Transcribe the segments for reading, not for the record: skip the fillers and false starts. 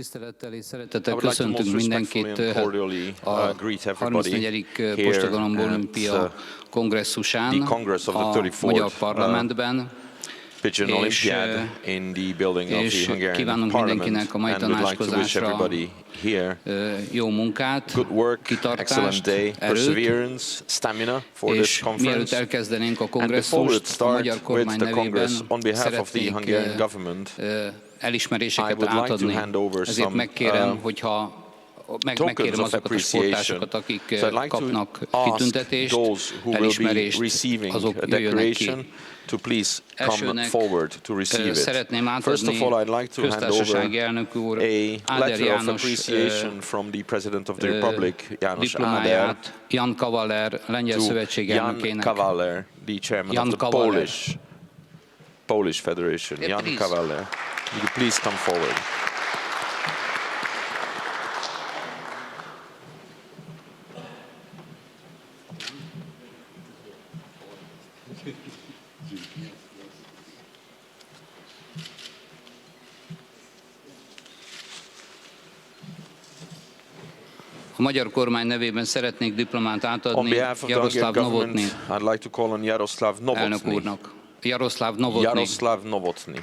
Tisztelettel és szeretettel köszöntünk mindenkit a 34. Postagalomb Olimpia kongresszusán, a Magyar Parlamentben, és kívánunk mindenkinek a mai tanácskozásra jó munkát, kitartást, erőt, és mielőtt elkezdenénk a kongresszust, a magyar kormány nevében szeretnék elismeréseket átadni. Ezért megkérem, hogyha megkérem azokat a sportásokat, akik kapnak kitüntetést, elismerést, azok jöjjönek ki. Elsőnek szeretném átadni köztársasági elnök úr Áder János diplomáját Jan Kavaler lengyel szövetség elnökének. Jan Kavaler. Polish Federation, Jan Kavaler. Would you please come forward? A magyar kormány nevében szeretnék diplomát átadni Jaroszláv Novotny elnök úrnak. Jaroszláv Novotny.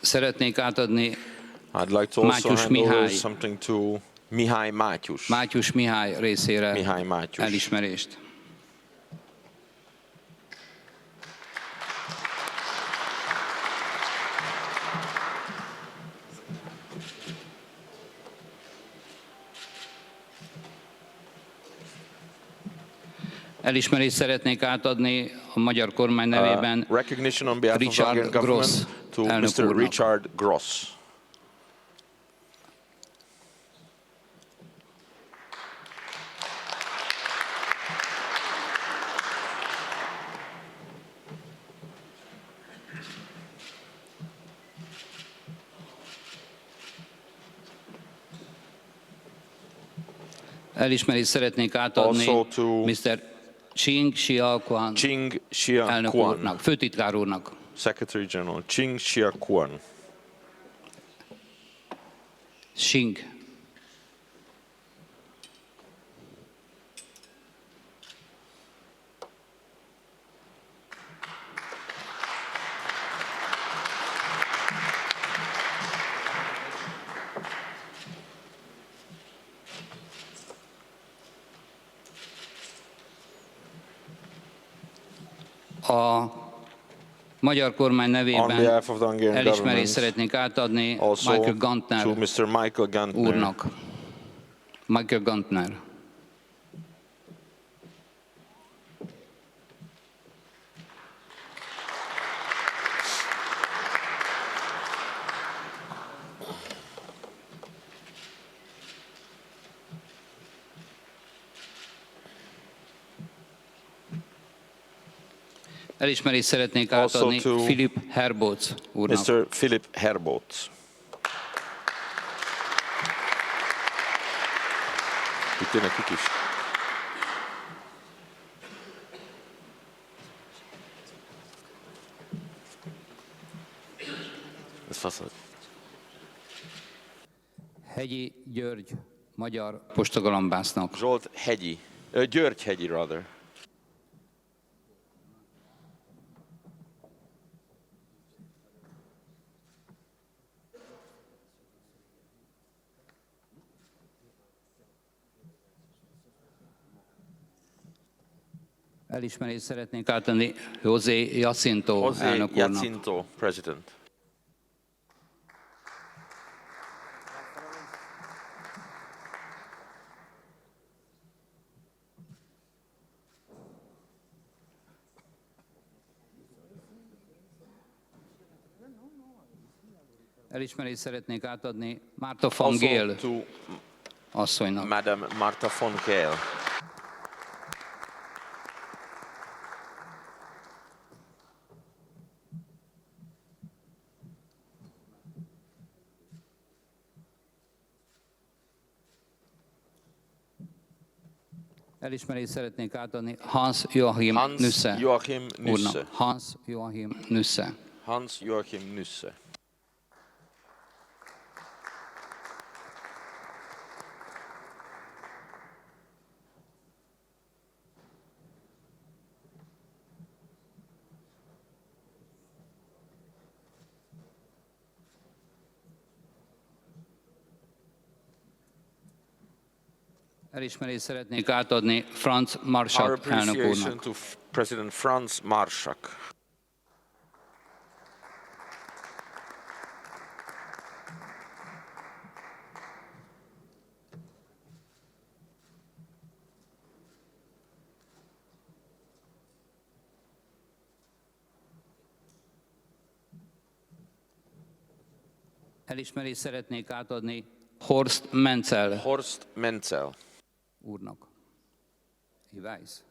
Szeretnék átadni Mátyus Mihály. Mátyus Mihály részére elismerést. Elismerést szeretnék átadni a magyar kormány nevében Richard Gross elnök úrnak. Elismerést szeretnék átadni Mr. Ching Xiaoquan elnök úrnak, főtitkár úrnak. Secretary General Ching Xiaoquan. Xing. A magyar kormány nevében elismerést szeretnék átadni Michael Gantner úrnak. Michael Gantner. Elismerést szeretnék átadni Philip Herbóc úrnak. Mr. Philip Herbóc. Itt nekik is. Ez faszad. Hegyi György, magyar postagalambásznak. Zsolt Hegyi. György Hegyi, rather. Elismerést szeretnék átadni José Jacinto elnök úrnak. Jacinto, president. Elismerést szeretnék átadni Marta von Geel asszonynak. Madame Marta von Geel. Elismerést szeretnék átadni Hans Joachim Nüsse úrnak. Hans Joachim Nüsse. Hans Joachim Nüsse. Elismerést szeretnék átadni Franz Our Marshall elnök appreciation úrnak. to President Franz Marschak. Elismerést szeretnék átadni Horst Menzel Horst Menzel. úrnak. Ich weiß.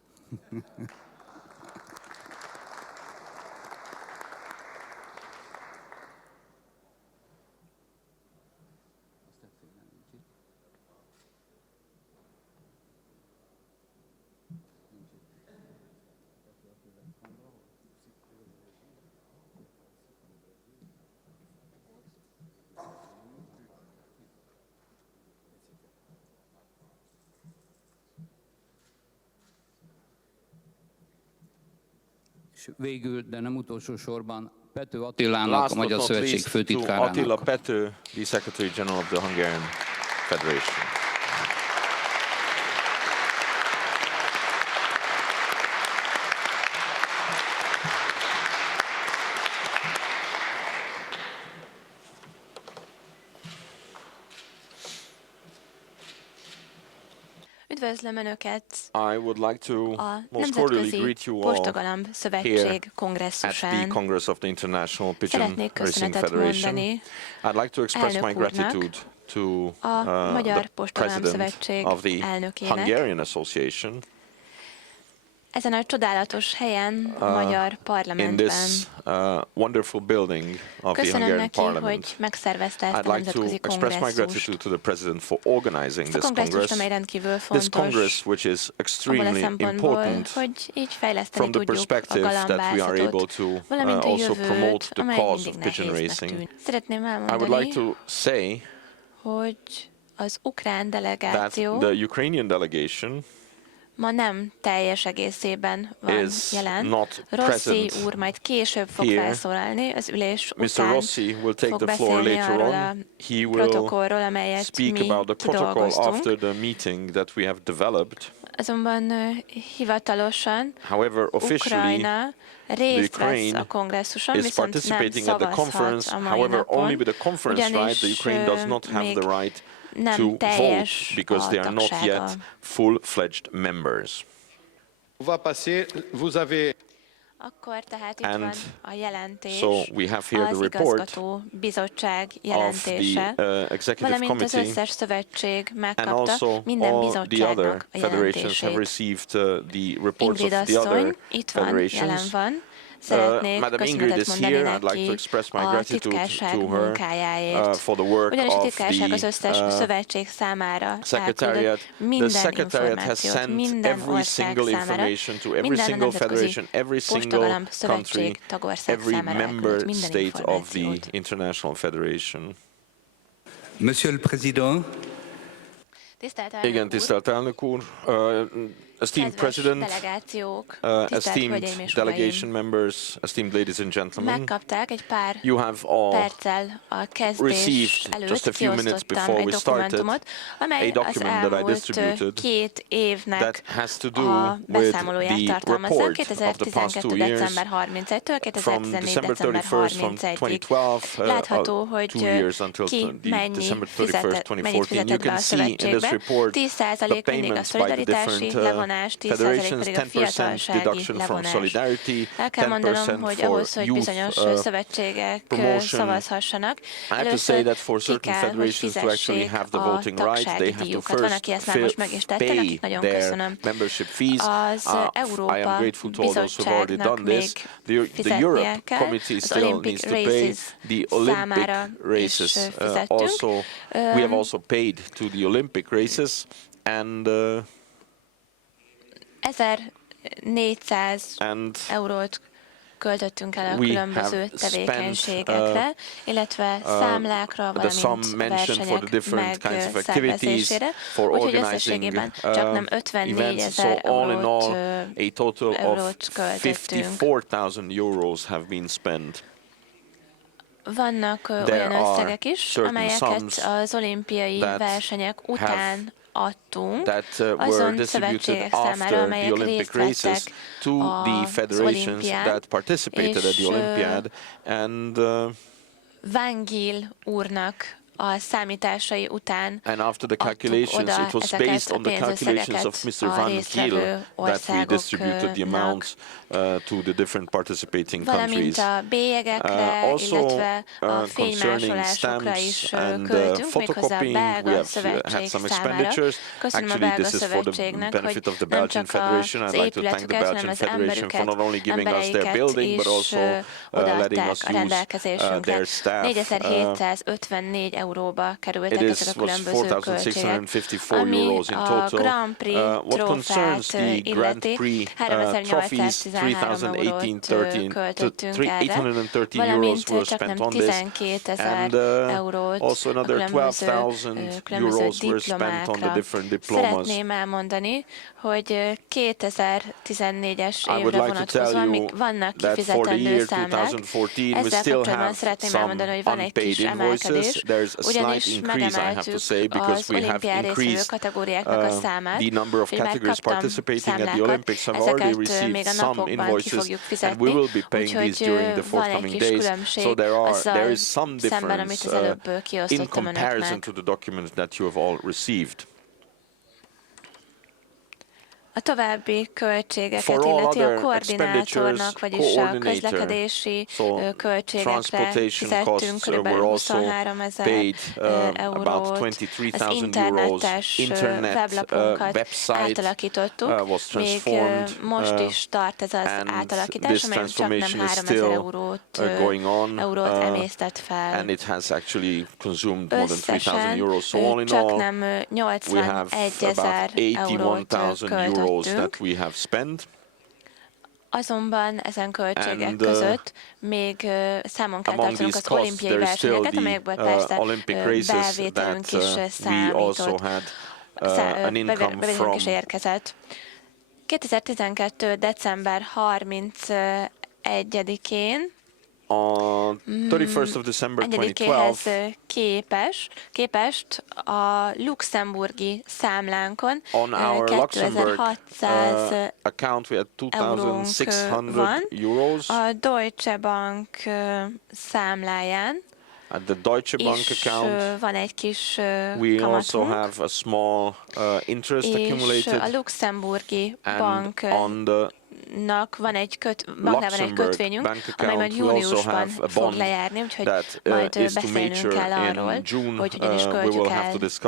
És végül, de nem utolsó sorban, Pető Attilának, Last a but Magyar not Szövetség least, to Attila főtitkárának. Pető, the Secretary General of the Hungarian Federation. Üdvözlöm Önöket I would like to a most cordially Nemzetközi greet you all Postagalamb here Szövetség at the kongresszusán. Congress of the International Pigeon Szeretnék Racing köszönetet Federation. mondani I'd like to express my elnök úrnak, gratitude to a Magyar the Postagalamb President Szövetség of the elnökének. Hungarian Association Ezen a csodálatos helyen, a Magyar in Parlamentben. this wonderful building of the Köszönöm Hungarian neki, hogy Parliament. megszervezte ezt I'd a like to nemzetközi express my kongresszust. gratitude to the President for organizing Ezt a this kongresszust, Congress. amely rendkívül This fontos, Congress, which is abból a extremely szempontból, important hogy így fejleszteni from the tudjuk a perspective that we are able galambászatot, to valamint a also promote jövőt, the amely cause of mindig pigeon nehéznek racing. tűnik. Szeretném I would elmondani, like to say hogy az ukrán that delegáció the Ukrainian delegation ma nem teljes egészében van is jelen. not Rossi present úr majd később fog here. felszólalni, az ülés Mr. után Rossi will take fog the floor beszélni later arról a on. He will protokollról, amelyet speak mi about the protocol kidolgoztunk. after the meeting that we have developed. Azonban hivatalosan However, officially, Ukrajna részt vesz Ukraine a kongresszuson, is viszont nem participating at the szavazhat conference. a mai However, only napon, with the conference right, the Ukraine does not have még the right nem to vote teljes because a they are not tagsága. yet full-fledged members. Akkor tehát itt And van a jelentés, So we have here az the report igazgató bizottság of jelentése, the Executive valamint az Committee, összes szövetség and megkapta also minden all the other bizottságnak a federations have jelentését. received the reports Ingrid of the other asszony itt van, jelen federations. van. Szeretnék Madam Ingrid köszönetet is mondani here. I'd like to neki express my a gratitude titkárság to her munkájáért. for the work Ugyanis a of titkárság az összes the szövetség számára Secretariat. elküldött The minden Secretariat has információt, sent minden every ország single számára, information to every minden single nemzetközi federation, every single postagalamb country, szövetség tagország every számára elküldött member minden state of the információt. International Federation. Monsieur le Président, Tisztelt Igen, elnök úr, tisztelt elnök úr, esteemed kedves President, delegációk, tisztelt esteemed hölgyeim és delegation uraim, members, esteemed ladies and gentlemen, megkapták egy pár you have all perccel a kezdés received előtt, just a few minutes kiosztottam before egy we started dokumentumot, amely a document az that I elmúlt distributed 2 évnek that has to do a with beszámolóját the tartalmazza report of the past 2012. 2 years december 31-től from 2014. December december 31st from 31-ig. 2012 Látható, 2 hogy years until ki the mennyi December 31st, mennyit 2014. You fizetett be can a see in this szövetségbe, report 10% the mindig a payments by the szolidaritási different levonás, 10% federations, pedig a 10% fiatalsági deduction from levonás. solidarity, El kell mondanom, 10% hogy for ahhoz, hogy youth bizonyos szövetségek promotion. szavazhassanak, I have to say először that for ki certain kell, hogy federations to actually fizessék have the a voting right, they tagsági have to díjukat. Van, aki ezt már most meg is first tette, pay nekik nagyon their köszönöm. membership fees. Az I am Európa grateful to all those who have already bizottságnak done this. még The fizetnie Europe kell. Committee Az still Olympic needs to pay. Races The Olympic számára is races fizettünk. also. We have also paid to the Olympic races, and 1400 eurót költöttünk el a különböző tevékenységekre, illetve számlákra, valamint a versenyek megszervezésére, úgyhogy összességében csak nem 54 000 eurót költöttünk. Vannak olyan összegek is, amelyeket az olimpiai versenyek után adtunk azon szövetségek számára, amelyek részt vettek az olimpián, és Van Giel úrnak a számításai után adtuk oda ezeket a pénzösszegeket a résztvevő országoknak, valamint a bélyegekre, illetve a fénymásolásokra is költünk, méghozzá a belga szövetség számára. Köszönöm a belga szövetségnek, hogy nem csak az épületüket, hanem az embereiket is odaadták a rendelkezésünkre. 4754 euróba kerültek ezek a különböző költségek, ami a Grand Prix trófeát illeti. 3813 eurót költöttünk erre, valamint csak nem 12 000 eurót a különböző diplomákra. Szeretném elmondani, hogy 2014-es évre vonatkozóan még vannak kifizetendő számlák. Ezzel kapcsolatban szeretném elmondani, hogy van egy kis emelkedés, ugyanis megemeltük az olimpián résztvevő kategóriáknak a számát, hogy megkaptam számlákat, ezeket még a napokban ki fogjuk fizetni, úgyhogy van egy kis különbség azzal szemben, amit az előbb kiosztottam önöknek. A további költségeket illeti a koordinátornak, vagyis a közlekedési költségekre fizettünk kb. 23 000 eurót. Az internetes weblapunkat átalakítottuk, még most is tart ez az átalakítás, amely csak nem 3 000 eurót emésztett fel. Összesen csak nem 81 000 eurót költöttünk. Azonban ezen költségek között még számon kell tartanunk az olimpiai versenyeket, amelyekből persze bevételünk is számított, bevételünk is érkezett. 2012. december 31-én on 31st of December 2012, képest a luxemburgi számlánkon on our Luxembourg 2600 account we had eurónk 2,600 van. euros. A Deutsche Bank számláján At the Deutsche Bank account, van egy kis we also kamatunk, have a small interest és accumulated, a luxemburgi and banknak on the van egy kötvényünk, amely majd júniusban fog lejárni, úgyhogy majd beszélnünk kell arról, hogy ugyanis költjük el ezt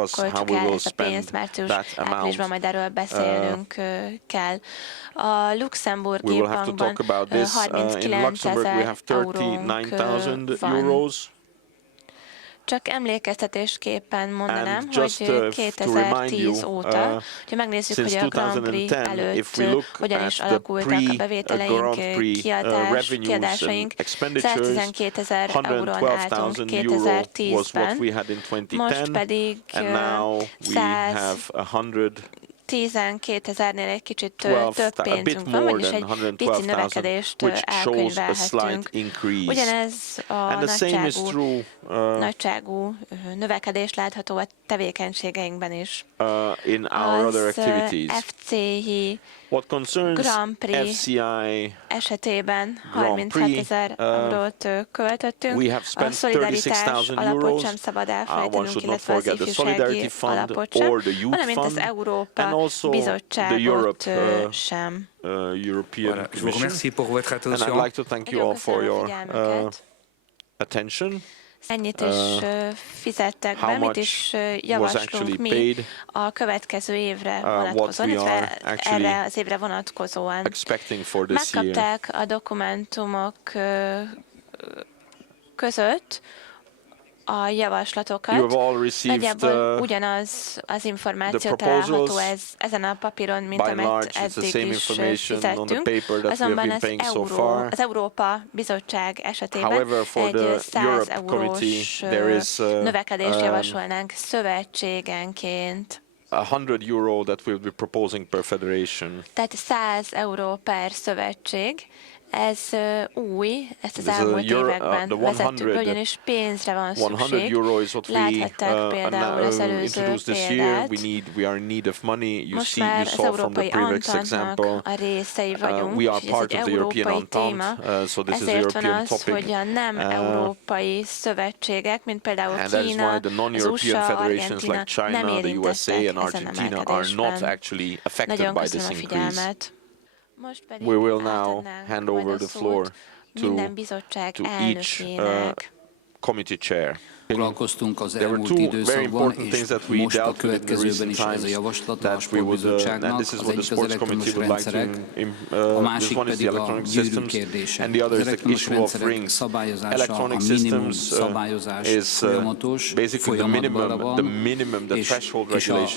a pénzt, március-áprilisban majd erről beszélnünk kell. A luxemburgi bankban 39 000 eurónk van. Csak emlékeztetésképpen mondanám, hogy 2010 óta, ha megnézzük, hogy a Grand Prix előtt hogyan is alakultak a bevételeink, kiadásaink, 112 000 eurón álltunk 2010-ben, most pedig 112 000-nél egy kicsit több pénzünk van, vagyis egy pici növekedést elkönyvelhetünk. Ugyanez a nagyságú növekedés látható a tevékenységeinkben is. Az FCI Grand Prix esetében 36 000 eurót költöttünk. A szolidaritás alapot sem szabad elfelejtenünk, illetve az ifjúsági alapot sem, valamint az Európa Bizottságot sem. Voilà, je vous remercie pour votre And I'd attention. like to thank you all for your attention. Ennyit is fizettek be, mit is javaslunk mi a következő évre vonatkozóan, illetve erre az évre vonatkozóan. Megkapták a dokumentumok között a javaslatokat. Nagyjából ugyanaz az információ található ezen a papíron, mint amit eddig is fizettünk. Azonban az Európa Bizottság esetében egy 100 eurós növekedést javasolnánk szövetségenként. 100 euro that we'll be proposing per federation. Tehát 100 euró per szövetség. Ez új, ezt az elmúlt években vezettük, ugyanis pénzre van szükség. Láthatták például az előző példát. Most már az Európai Antantnak a részei vagyunk, és ez egy európai téma. Ezért van az, hogy a nem európai szövetségek, mint például Kína, az USA, Argentina nem érintettek ezen emelkedésben. Nagyon köszönöm a figyelmet. We will now hand over the floor to each committee chair. Foglalkoztunk az elmúlt időszakban, és most a következőben is ez a javaslata a sportbizottságnak, az egyik az elektromos rendszerek, a másik pedig a gyűrűk kérdése. Az elektromos rendszerek szabályozása, a minimum szabályozás folyamatos, folyamatban van, és a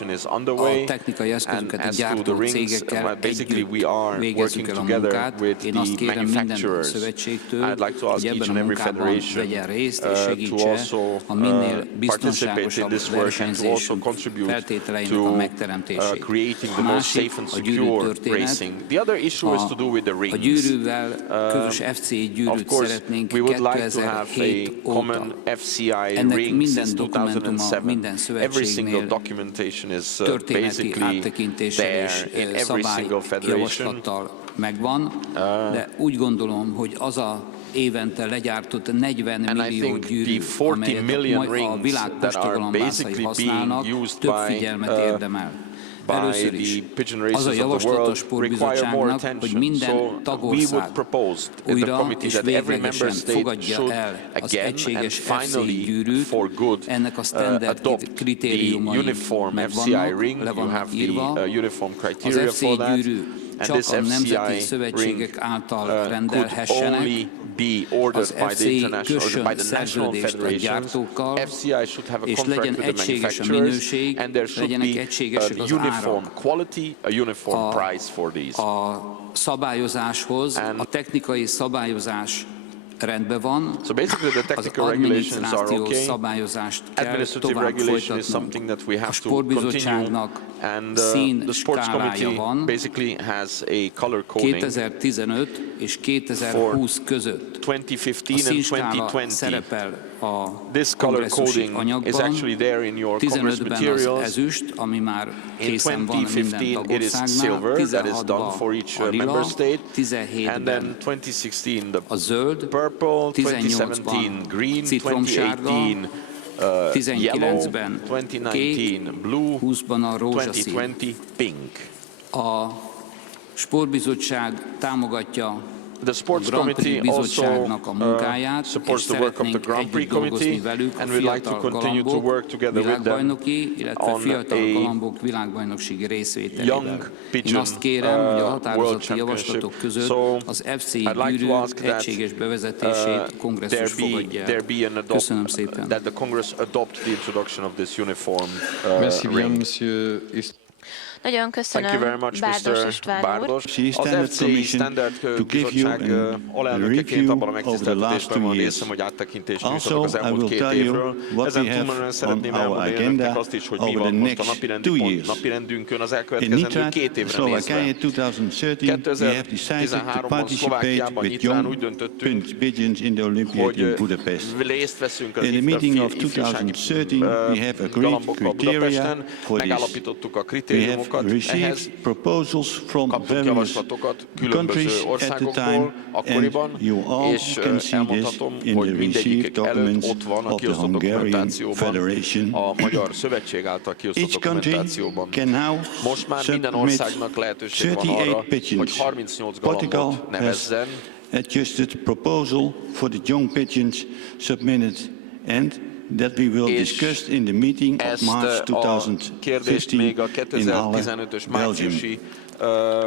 technikai eszközöket gyártó cégekkel együtt végezzük el a munkát. Én azt kérem minden szövetségtől, hogy ebben a munkában vegyen részt, és segítse a minél biztonságosabb versenyzésünk feltételeinek a megteremtését. A másik a gyűrű történet. A gyűrűvel közös FCI gyűrűt szeretnénk 2007 óta. Ennek minden dokumentuma, minden szövetségnél történeti áttekintéssel és szabályjavaslattal megvan, de úgy gondolom, hogy az a évente legyártott 40 millió gyűrű, amelyet a világ postagalambászai használnak, több figyelmet érdemel. Először is az a javaslat a sportbizottságnak, hogy minden tagország újra és véglegesen fogadja el az egységes FCI gyűrűt, ennek a standard kritériumai megvannak, le vannak írva. Az FCI gyűrű csak a nemzeti szövetségek által rendelhessenek, az FCI kössön szerződést a gyártókkal, és legyen egységes a minőség, legyenek egységesek az árak. A szabályozáshoz, a technikai szabályozás rendben van, az adminisztrációs szabályozást kell tovább folytatnunk. A sportbizottságnak színskálája van 2015 és 2020 között. A színskála szerepel a kongresszusi anyagban, 15-ben az ezüst, ami már készen van minden tagországnál, 16-ban a lila, 17-ben a zöld, 18-ban citromsárga, 19-ben kék, 20-ban a rózsaszín. A sportbizottság támogatja a Grand Prix bizottságnak a munkáját, és szeretnénk együtt dolgozni velük a fiatal galambok világbajnoki, illetve fiatal galambok világbajnoksági részvételével. Én azt kérem, hogy a határozati javaslatok között az FCI gyűrű egységes bevezetését a kongresszus fogadja el. Köszönöm szépen. Nagyon köszönöm, Bárdos István úr. Az FCI Standard Bizottság alelnökeként abban a megtiszteltetésben van részem, hogy áttekintést nyújtatok az elmúlt 2 évről. Ezen túlmenően szeretném elmondani önöknek azt is, hogy mi van most a napirendünkön az elkövetkezendő 2 évre nézve. 2013-ban Szlovákiában Nyitrán úgy döntöttünk, hogy részt veszünk az ifjúsági galambokkal Budapesten, megállapítottuk a kritériumokat, ehhez kaptunk javaslatokat különböző országokból akkoriban, és elmondhatom, hogy mindegyik előtt ott van a kiosztott dokumentációban, a Magyar Szövetség által kiosztott dokumentációban. Most már minden országnak lehetőség van arra, hogy 38 galambot nevezzen. That we will discuss in the meeting of March 2015 még a 2015-ös márciusi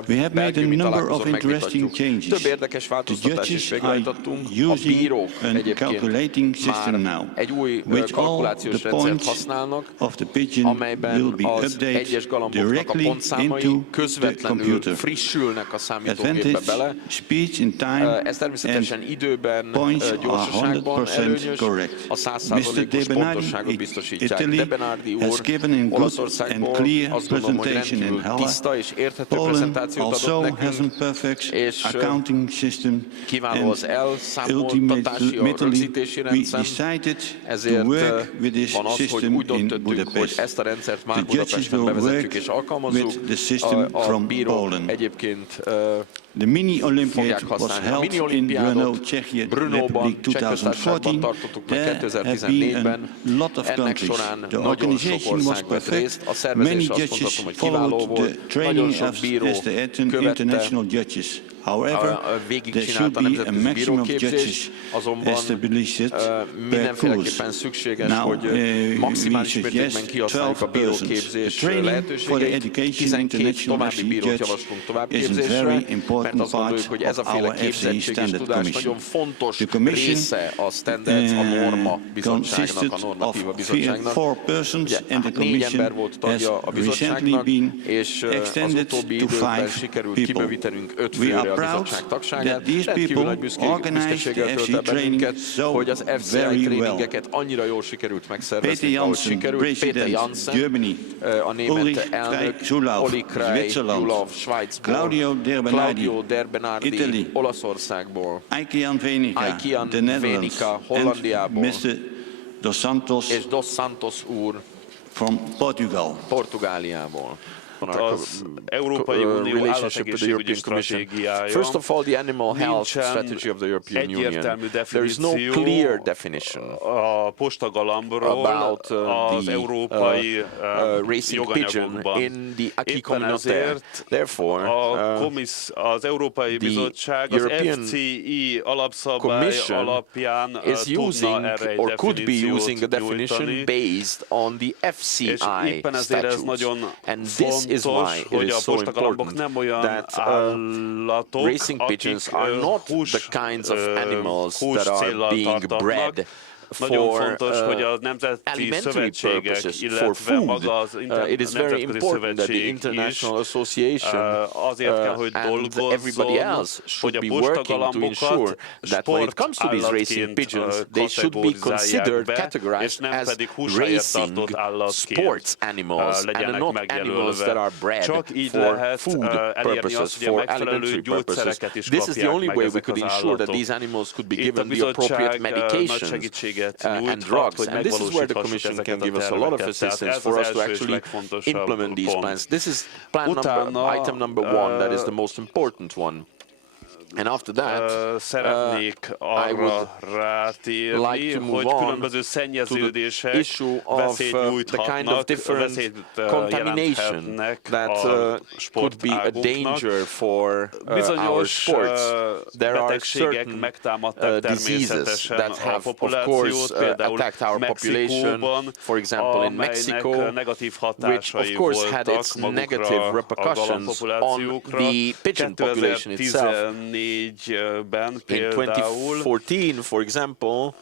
We have made a number of interesting changes. Több érdekes The változtatást is judges are végrehajtottunk. A using bírók a egyébként calculating system now, már egy új which all kalkulációs the rendszert points használnak, of the pigeon will amelyben be az egyes updated galamboknak a directly pontszámai into the közvetlenül computer. frissülnek a számítógépbe Advantage, bele. speech in time, Ez természetesen and időben, points are gyorsaságban 100% előnyös, correct. a 100%-os pontoságot biztosítják. Italy De Bernardi has úr given in good and Olaszországból clear azt gondolom, hogy presentation in rendkívül tiszta és érthető Poland prezentációt adott also has nekünk, a perfect és accounting system, kiváló az and elszámoltatási, a rögzítési we rendszer. decided to Ezért work with this van az, hogy system úgy in döntöttünk, hogy Budapest. ezt a rendszert már The judges Budapesten will bevezetjük work és alkalmazzuk. with the system A from bírók Poland. egyébként The mini Olympiad fogják was használni. A held mini in olimpiádot Brno, Czechia Brnóban, Republic Csehköztársaságban 2014. tartottuk meg There have been a 2014-ben. lot of Ennek countries. során The nagyon sok organization was ország vett perfect. részt. A Many szervezés azt judges mondhatom, hogy kiváló followed volt. the Nagyon training sok as bíró the követte international judges. However, there should végigcsinálta a be a nemzetközi maximum of bíróképzést, judges azonban established per mindenféleképpen course. szükséges, Now, hogy we maximális mértékben suggest kihasználjuk 12 a persons. bíróképzés The training for the lehetőségeit. education 12 international további FC bírót judge javaslunk is a továbbképzésre, very mert important azt gondoljuk, part hogy ez a of féle our FC képzettség és Standard tudás Commission. nagyon fontos The commission része a standards, a norma bizottságnak, a normatíva bizottságnak. Four persons and the 4 commission ember volt has tagja a recently bizottságnak, been és az extended utóbbi to időben 5 sikerült people. kibővítenünk 5 We főre are a proud bizottság that tagságát. these Rendkívül people nagy organized büszkeséggel the tölt FC el bennünket, training so hogy az FCI very well. tréningeket annyira jól sikerült Peter megszervezni, ahogy Janssen, sikerült. Péter President, Janssen, Germany, a német Ulrich elnök, Zulauf, Oli Kraj, Switzerland, Zulauf, Svájcból, Claudio Claudio Derbernardi, Italy, Olaszországból, Aikian Venica, Aikian the Netherlands, Venica, Hollandiából, and Mr. Dos Santos és Dos Santos úr from Portugal. Portugáliából. Az Európai Unió állategészségügyi stratégiája First of all, the animal health strategy of the European Union. There is no clear definition a postagalambról about az európai racing pigeon joganyagokban. in the acquis Éppen communautaire. ezért Therefore, az Európai Bizottság az FCI alapszabály alapján is tudna using erre egy or could be using a definíciót definition nyújtani. based on the FCI És éppen ezért ez statutes. nagyon And this is why fontos, it hogy is a so postagalambok important nem olyan that állatok, racing pigeons are not the kinds of animals that are being bred Nagyon for fontos, hogy a nemzeti alimentary szövetségek, purposes, for illetve food. maga az It is very nemzetközi important that the szövetség International is Association azért kell, hogy and everybody dolgozzon, else hogy should a be working to ensure postagalambokat that when it comes to these racing pigeons, they should be considered, és categorized nem as pedig húshelyen racing tartott állatként sports animals and legyenek not animals that megjelölve. are bred Csak így for lehet food elérni purposes, azt, hogy a for megfelelő alimentary purposes. gyógyszereket is This is the kapják only meg way we ezek could az ensure that állatok. these animals could be Itt a given the appropriate bizottság nagy medications segítséget and nyújthat, drugs. hogy And this is where the megvalósíthassuk Commission can ezeket a give us a lot of terveket. Tehát assistance ez for az us to első és actually legfontosabb implement these pont. plans. This is plan item number one, that is the most important one. And after that, szeretnék arra rátérni, hogy különböző szennyeződések veszélyt nyújthatnak, veszélyt jelenthetnek a sportágoknak. Bizonyos betegségek megtámadták természetesen a populációt, például Mexikóban, amelynek negatív hatásai voltak magukra a galampopulációkra. 2014-ben például in 2014, for example,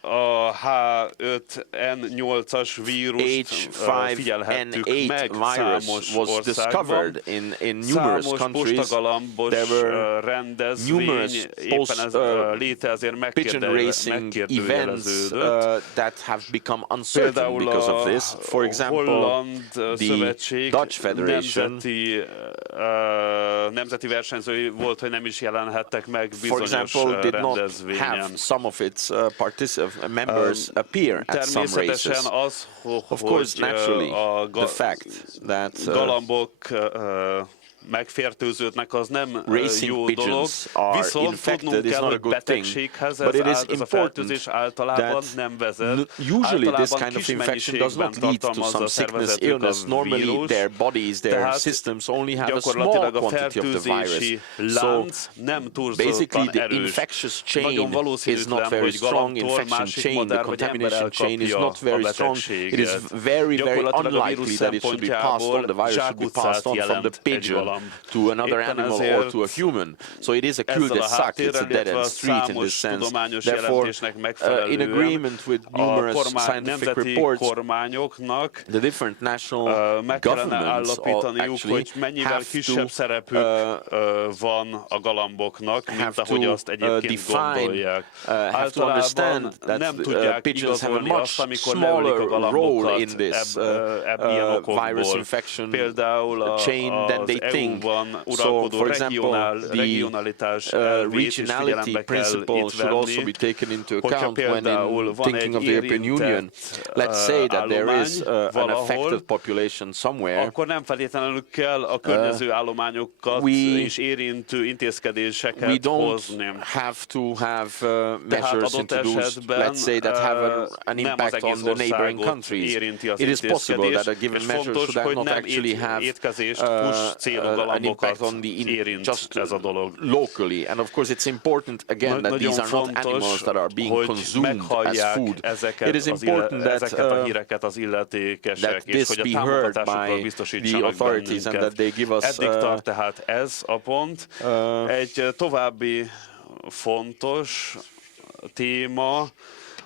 a H5N8-as vírust figyelhettük meg számos országban. Számos postagalambos rendezvény éppen ez léte azért megkérdőjeleződött. Például a Holland Szövetség nemzeti versenyzői volt, hogy nem is jelenhettek meg bizonyos rendezvényen. Members appear at some races. Of course, naturally, the fact that galambok megfertőződnek, az nem racing jó dolog. pigeons are Viszont infected tudnunk is kell, not a hogy good thing. betegséghez But it is ez a important fertőzés általában that nem vezet. usually this Általában kind of kis infection does not mennyiségben lead to tartalmazza some a sickness, szervezetük illness. a Normally vírus, their bodies, their tehát systems only have a small gyakorlatilag a quantity of the virus. fertőzési So lánc nem basically túlzottan the erős. infectious Nagyon chain is not valószínűtlen, very hogy strong. galamtól Infection másik chain, the madár vagy ember contamination chain is elkapja not a very strong. It is betegséget. very, very Gyakorlatilag a vírus unlikely that it should be passed on. The virus should be passed on from the pigeon to another animal or to a human. So it is a cul-de-sac, it's a dead-end street in this sense. Therefore, in agreement with numerous scientific reports, the different national governments állapítaniuk, hogy mennyivel kisebb szerepük van a galamboknak, mint ahogy azt egyébként gondolják. Általában nem tudják igazolni azt, amikor leülik a galambokat ilyen okokból. Például az EU-ban uralkodó regionalitás elvét is figyelembe kell itt venni, hogyha például van egy érintett állomány valahol, akkor nem feltétlenül kell a környező állományokat és érintő intézkedéseket hozni. Tehát adott esetben nem az egész országot érinti az intézkedés, és fontos, hogy nem étkezést, hús célú galambokat érint ez a dolog. Nagyon fontos, hogy meghallják ezeket a híreket az illetékesek, és hogy a támogatásukról biztosítsanak bennünket. Eddig tart tehát ez a pont. Egy további fontos téma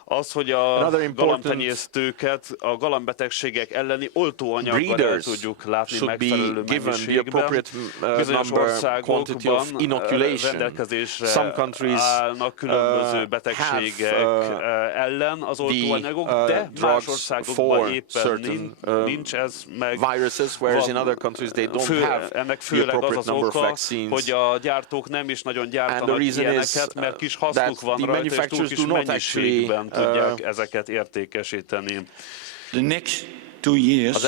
az, hogy a galambtenyésztőket a galambbetegségek elleni oltóanyaggal el tudjuk látni megfelelő mennyiségben. Bizonyos országokban rendelkezésre állnak különböző betegségek ellen az oltóanyagok, de más országokban éppen nincs ez meg. Ennek főleg az az oka, hogy a gyártók nem is nagyon gyártanak ilyeneket, mert kis hasznuk van rajta, és túl kis mennyiségben tudják ezeket értékesíteni. The next 2 years,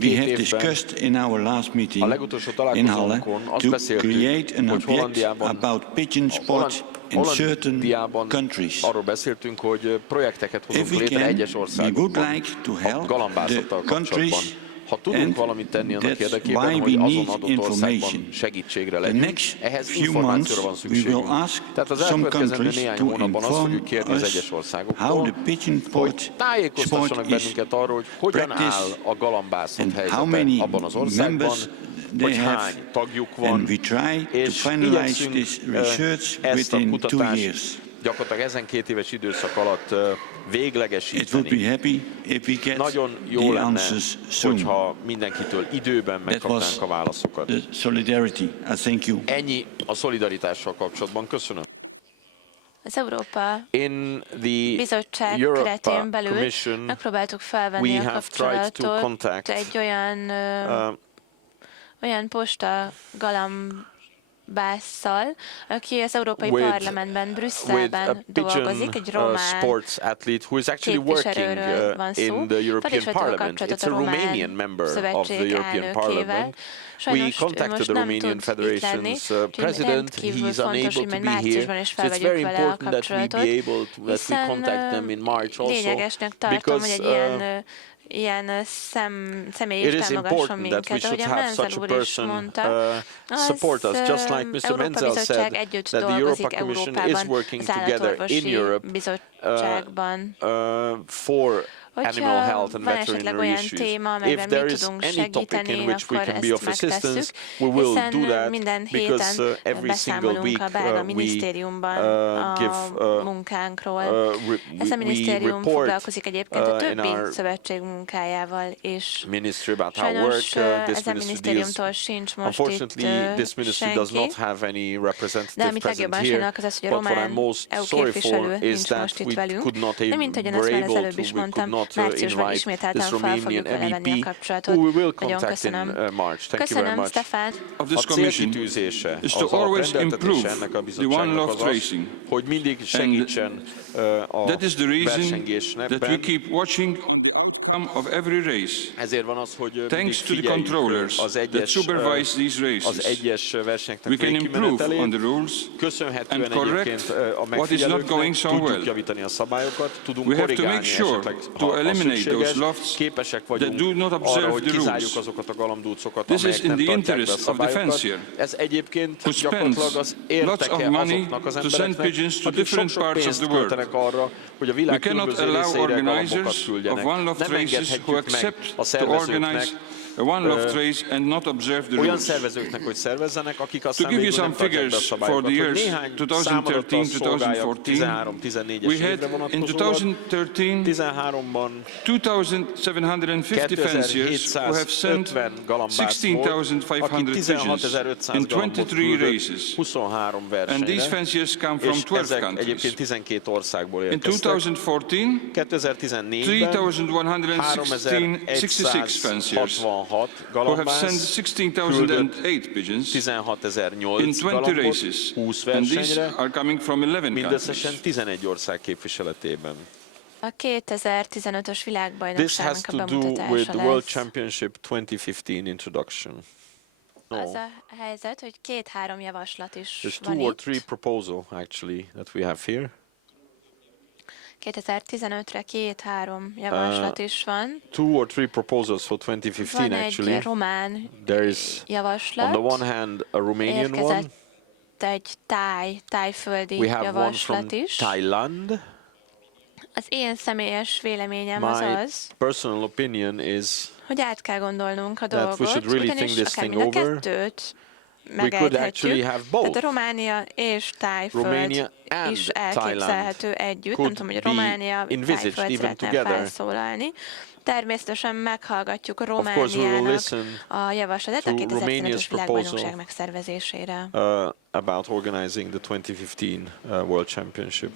we have discussed in our last meeting in Halle to create an object about pigeon spot in certain countries. If we can, we would like to help the countries. Ha tudunk valamit tenni annak érdekében, hogy azon adott országban segítségre legyünk, ehhez információra van szükségünk. Tehát az elkövetkezendő néhány hónapban azt fogjuk kérni az egyes országoktól, hogy tájékoztassanak bennünket arról, hogy hogyan áll a galambászat helyzete abban az országban, hogy hány tagjuk van, és igyekszünk ezt a kutatást gyakorlatilag ezen 2 éves időszak alatt véglegesíteni. Nagyon jó lenne, hogyha mindenkitől időben megkapnánk a válaszokat. Ennyi a szolidaritással kapcsolatban. Köszönöm. Az Európa Bizottság keretén belül megpróbáltuk felvenni a kapcsolatot egy olyan posta galambásszal, aki az Európai Parlamentben, Brüsszelben dolgozik, egy román képviselőről van szó, fel is vettük a kapcsolatot a román szövetség elnökével. Sajnos most nem tud itt lenni, úgyhogy rendkívül fontos, hogy majd márciusban is felvegyük vele a kapcsolatot, hiszen lényegesnek tartom, hogy egy ilyen személy is támogasson minket. Ahogy a Menzel úr is mondta, az Európa Bizottság együtt dolgozik Európában, az Állatorvosi Bizottságban. Hogyha van esetleg olyan téma, amelyben mi tudunk segíteni, akkor ezt megtesszük, hiszen minden héten beszámolunk a belga minisztériumban a munkánkról. Ez a minisztérium foglalkozik egyébként a többi szövetség munkájával, és sajnos ezen minisztériumtól sincs most itt senki, de amit legjobban sajnálok, az az, hogy a román EU képviselő nincs most itt velünk, de mint ahogyan ezt már az előbb is mondtam, márciusban ismételten fel fogjuk vele venni a kapcsolatot. Nagyon köszönöm. Köszönöm, Stefan. A célkitűzése, az alaprendeltetése ennek a bizottságnak az az, hogy mindig segítsen a versengésnek. Ezért van az, hogy mindig figyeljük az egyes versenyeknek végkimenetelét. Köszönhetően egyébként a megfigyelőknek tudjuk javítani a szabályokat, tudunk korrigálni esetleg, ha szükséges, képesek vagyunk arra, hogy kizárjuk azokat a galambdúcokat, amelyek nem tartják be a szabályokat. Ez egyébként gyakorlatilag az érteke azoknak az embereknek, akik sok pénzt költenek arra, hogy a világ különböző részeire galambokat küldjenek. Nem engedhetjük meg a szervezőknek, olyan szervezőknek, hogy szervezzenek, akik aztán végül nem tartják be a szabályokat. Hogy néhány számadattal szolgáljak 13-14-es évre vonatkozóan. 13-ban 2750 galambác volt, aki 16.500 galambot küldött 23 versenyre, és ezek egyébként 12 országból érkeztek. 2014-ben 3166 galambász küldött 16.008 galambot 20 versenyre, mindösszesen 11 ország képviseletében. A 2015-ös világbajnokságnak a bemutatása This has to do with the World Championship 2015 introduction. Az a helyzet, hogy 2-3 javaslat is There's van 2 or itt. 3 proposals actually that we have here. 2015-re 2-3 javaslat is van. 2 or 3 proposals for 2015 Van actually. egy román There is javaslat. on the one hand a Romanian one. Érkezett egy tájföldi We have one javaslat from is. Thailand. Az én személyes véleményem az My az, personal opinion is hogy át kell gondolnunk a that we dolgot, should really think ugyanis this akár thing mind a over. kettőt We could actually megejthetjük. have both. Tehát a Románia és Tájföld Romania and is elképzelhető együtt. Nem tudom, hogy a Románia vagy Tájföld szeretne felszólalni. Természetesen meghallgatjuk Romániának a javaslatát a 2015-ös világbajnokság megszervezésére. About organizing the 2015 World Championship.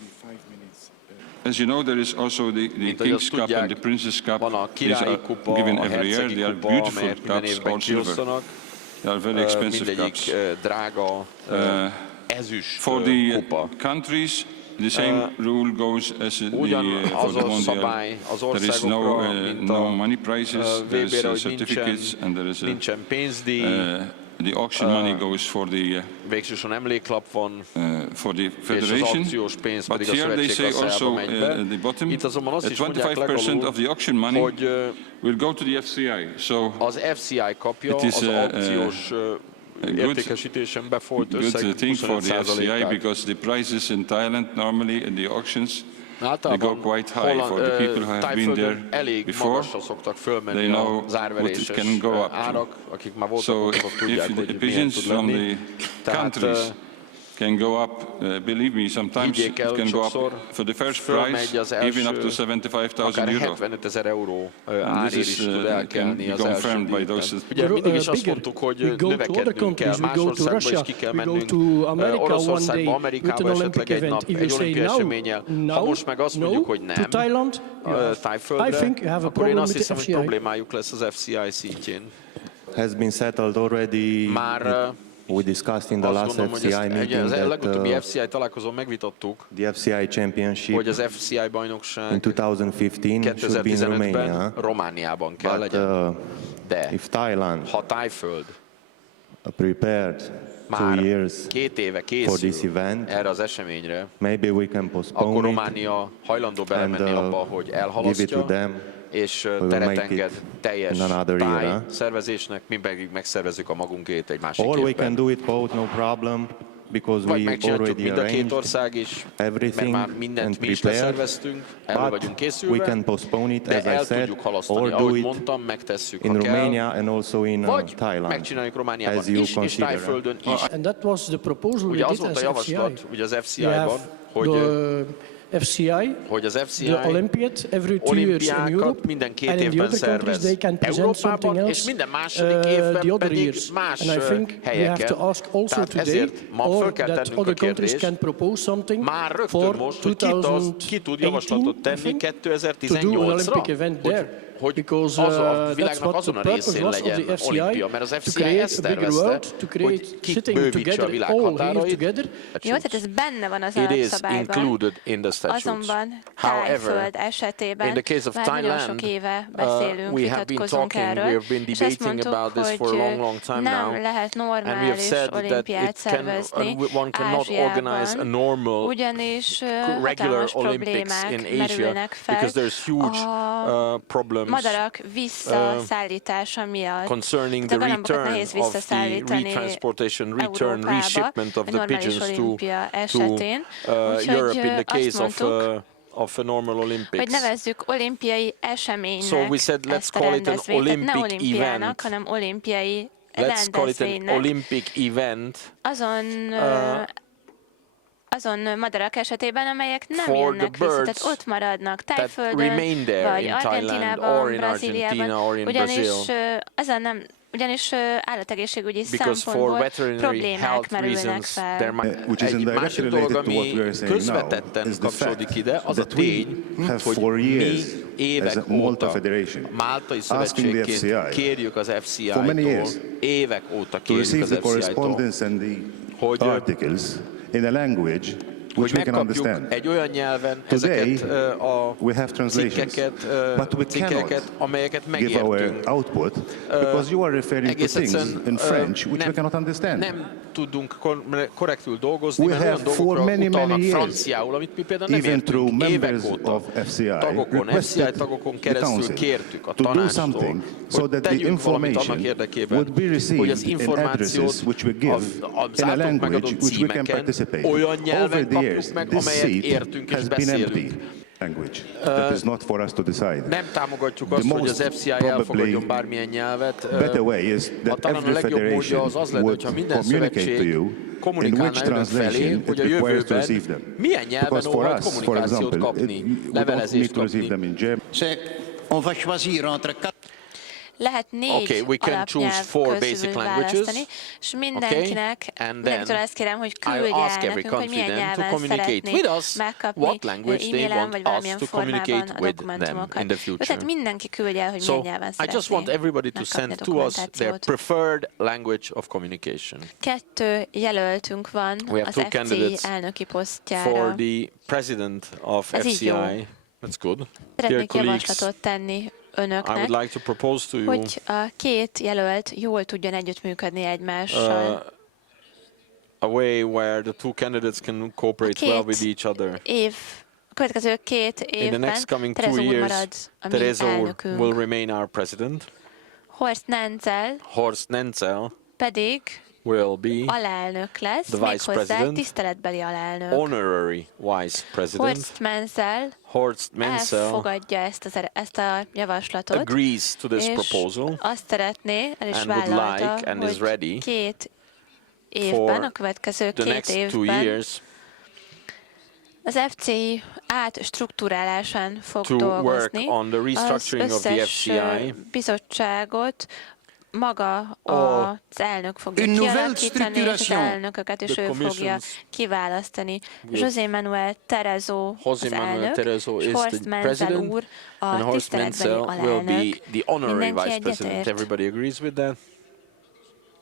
As you know, there is also the King's Cup and the Princess Cup. These are given every year. They are beautiful cups, all silver. They are very expensive cups. For the countries, the same rule goes as for the Mondial. There is no money prizes, there is certificates, and there is the auction money goes for the federation. But here they say also at the bottom that 25% of the auction money will go to the FCI. So az FCI kapja it is az aukciós értékesítésen befolyt összeg good thing for the FCI 25%-át. because the prices in Thailand normally in the auctions they go quite high for the people who have been there elég before. magasra szoktak They fölmenni know az what árveréses it can go up to. árak, akik már voltak, So azok tudják, if the hogy milyen pigeons tud from lenni. the countries can go up, believe me, sometimes it can go up for the first prize even up to 75,000 euro. 75 000 euró And árér this is is tud elkelni az első confirmed by díjban. those. Ugye mindig is azt mondtuk, hogy növekednünk kell, más országba is ki kell mennünk, Oroszországba, Amerikába esetleg egy nap, egy olimpiai eseménnyel. Ha most meg azt mondjuk, hogy nem, Tájföldre, akkor én azt hiszem, hogy problémájuk lesz az FCI szintjén. Has been settled already. Már we discussed in the last FCI meeting az that legutóbbi FCI találkozón megvitattuk, the FCI championship hogy az FCI bajnokság in 2015 should be in 2015-ben Romania. Romániában kell But legyen. De if Thailand ha Tájföld prepared 2 már years 2 éve for this készül event, erre az eseményre, maybe we can akkor postpone it Románia hajlandó belemenni and abba, hogy give it to elhalasztja, them. és will teret make enged it teljes in another táj year. szervezésnek, mi pedig megszervezzük a magunkét egy másik Or we can évben. do it both, no problem, because Vagy we megcsináljuk already mind a két arranged ország is, mert everything már and mindent mi is prepared. leszerveztünk, elő But vagyunk we készülve, can postpone it, de as I el said, tudjuk halasztani, or do ahogy it mondtam, megtesszük, in ha kell, Romania and also in vagy Thailand, megcsináljuk Romániában as you is, és consider. Tájföldön is. And that was the proposal Ugye we az did volt as a javaslat, FCI. ugye az We FCI-ban, have hogy hogy az FCI olimpiákat minden 2 évben szervez Európában, és minden második évben pedig más helyeken. Tehát ezért ma föl kell tennünk a kérdést, már rögtön most, hogy ki tud javaslatot tenni 2018-ra, hogy a világnak azon a részén legyen olimpia, mert az FCI ezt tervezte, hogy kibővítse a világ határait. Jó, tehát ez benne van az It is alapszabályban. included in the statutes. Azonban However, Tájföld esetében in the case of már nagyon sok Thailand, éve beszélünk, we have been vitatkozunk talking, we erről, have been és azt debating mondtuk, about this for a long, long time now, nem lehet and we have normális said that olimpiát szervezni one cannot organize a normal, ugyanis regular hatalmas Olympics in problémák Asia merülnek fel because there's huge problems madarak visszaszállítása miatt. concerning the return of the retransportation, return, reshipment of the pigeons to Europe in the case of a normal Olympics. Hogy nevezzük olimpiai eseménynek So we said, let's ezt a call it an rendezvényt, ne Olympic olimpiának, event. hanem olimpiai Let's call it an rendezvénynek. Olympic event. Azon madarak esetében, amelyek nem for jönnek the vissza, birds tehát ott maradnak that Tájföldön, remain there vagy in Thailand Argentinában, or in Brazíliában, Argentina or in Brazil. ugyanis állategészségügyi Because for szempontból veterinary problémák health merülnek reasons, fel. there might Which is egy indirectly másik related dolog, to what ami we are saying now, közvetetten is the kapcsolódik fact ide, az a that we tény, have hogy for mi years évek as a Malta óta Federation Máltai asking the Szövetségként FCI kérjük az for many years FCI-tól, évek óta to kérjük receive az the FCI-tól, correspondence and hogy the articles in a language hogy which we can megkapjuk understand. egy olyan nyelven Today, ezeket a we have translations, but we cikkeket, amelyeket give our megértünk. output because you are referring to Egész things egyszerűen, in French which we cannot understand. Nem tudunk korrektül dolgozni, We mert have olyan dolgokra for many utalnak years, franciául, amit mi például nem even through értünk members évek óta. of FCI, Tagokon, FCI requested tagokon the keresztül council kértük a to do tanácstól, something so hogy that the tegyünk valamit annak information érdekében, would be hogy az received in információt addresses which we give az in a általunk language megadott which we can címeken participate. olyan Over nyelven the years, kapjuk meg, this amelyet seat értünk és has been empty beszélünk. language. That is not for us to decide. Nem támogatjuk azt, hogy az FCI elfogadjon bármilyen nyelvet. Better way is that talán a every legjobb módja federation az az lenne, would hogyha minden communicate to szövetség you in kommunikálna which önök felé, translation hogy it a requires to jövőben receive them. milyen nyelven Because for óhajt us, for kommunikációt example, kapni, we don't need levelezést to receive kapni. them in German. Lehet 4 we can choose alapnyelv 4 basic közül languages. választani, és mindenkitől azt kérem, hogy küldje el nekünk, hogy milyen nyelven szeretnék megkapni e-mailen, vagy valamilyen formában a dokumentumokat. Tehát mindenki küldje el, hogy milyen nyelven I just want everybody to send to us their preferred language of communication. 2 jelöltünk van az FCI elnöki posztjára. For the president of FCI. That's good. Szeretnék javaslatot tenni önöknek, I would like to propose to you, hogy a 2 jelölt jól tudjon együttműködni egymással. A way where the 2 candidates can cooperate well with each other. A következő 2 évben in the next coming 2 Tereza úr years, marad a mi Tereza elnökünk. will remain our president. Horst Nenzel pedig will be alelnök lesz, the vice méghozzá president, tiszteletbeli alelnök. honorary vice president. Horst Menzel elfogadja ezt a javaslatot, agrees to this és proposal, azt szeretné, el is and vállalta, like, and hogy is ready 2 évben, a következő 2 évben az FCI átstruktúrálásán fog dolgozni, az összes bizottságot maga az elnök fogja kialakítani, és az elnököket is ő fogja kiválasztani. José Manuel Terezo az elnök, és Horst Menzel úr a tiszteletbeli alelnök. Mindenki egyetért?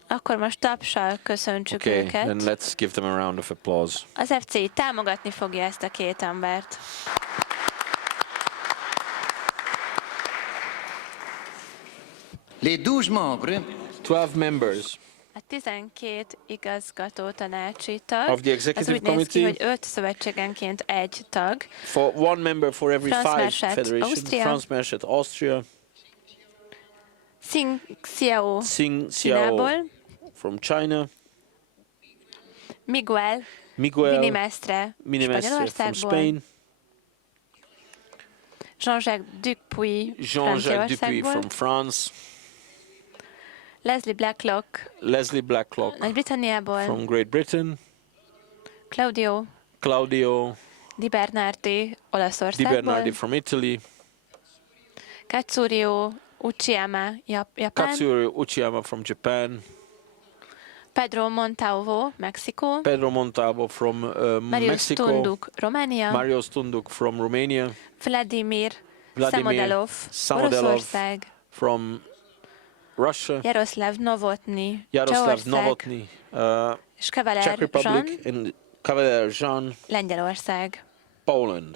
Akkor most tapssal köszöntsük őket. Then let's give them a round of applause. Az FCI támogatni fogja ezt a 2 embert. Les 12 members a 12 igazgató tanácsi tag, of the executive az úgy néz ki, hogy committee, 5 szövetségenként 1 tag. For 1 member for every 5 federations. Austria. France Merchet, Austria. Xing Xiao Kínából. From China. Miguel Minimestre from Spanyolországból. Spain. Jean-Jacques Dupuy Franciaországból. from France. Leslie Blacklock Nagy-Britanniából. From Great Britain. Claudio Di Bernardi Olaszországból. Di Bernardi from Italy. Katsurio Uchiyama, Japán. Katsurio Uchiyama from Japan. Pedro Montalvo, Mexico. Pedro Montalvo from Marius Mexico. Tunduk, Románia. Marius Tunduk from Romania. Vladimir Samodelov, Oroszország. From Russia. Jaroszláv Novotny, Jaroszláv Novotny, és Kavaler Czech Republic, and Kavaler Jean, Lengyelország. Poland.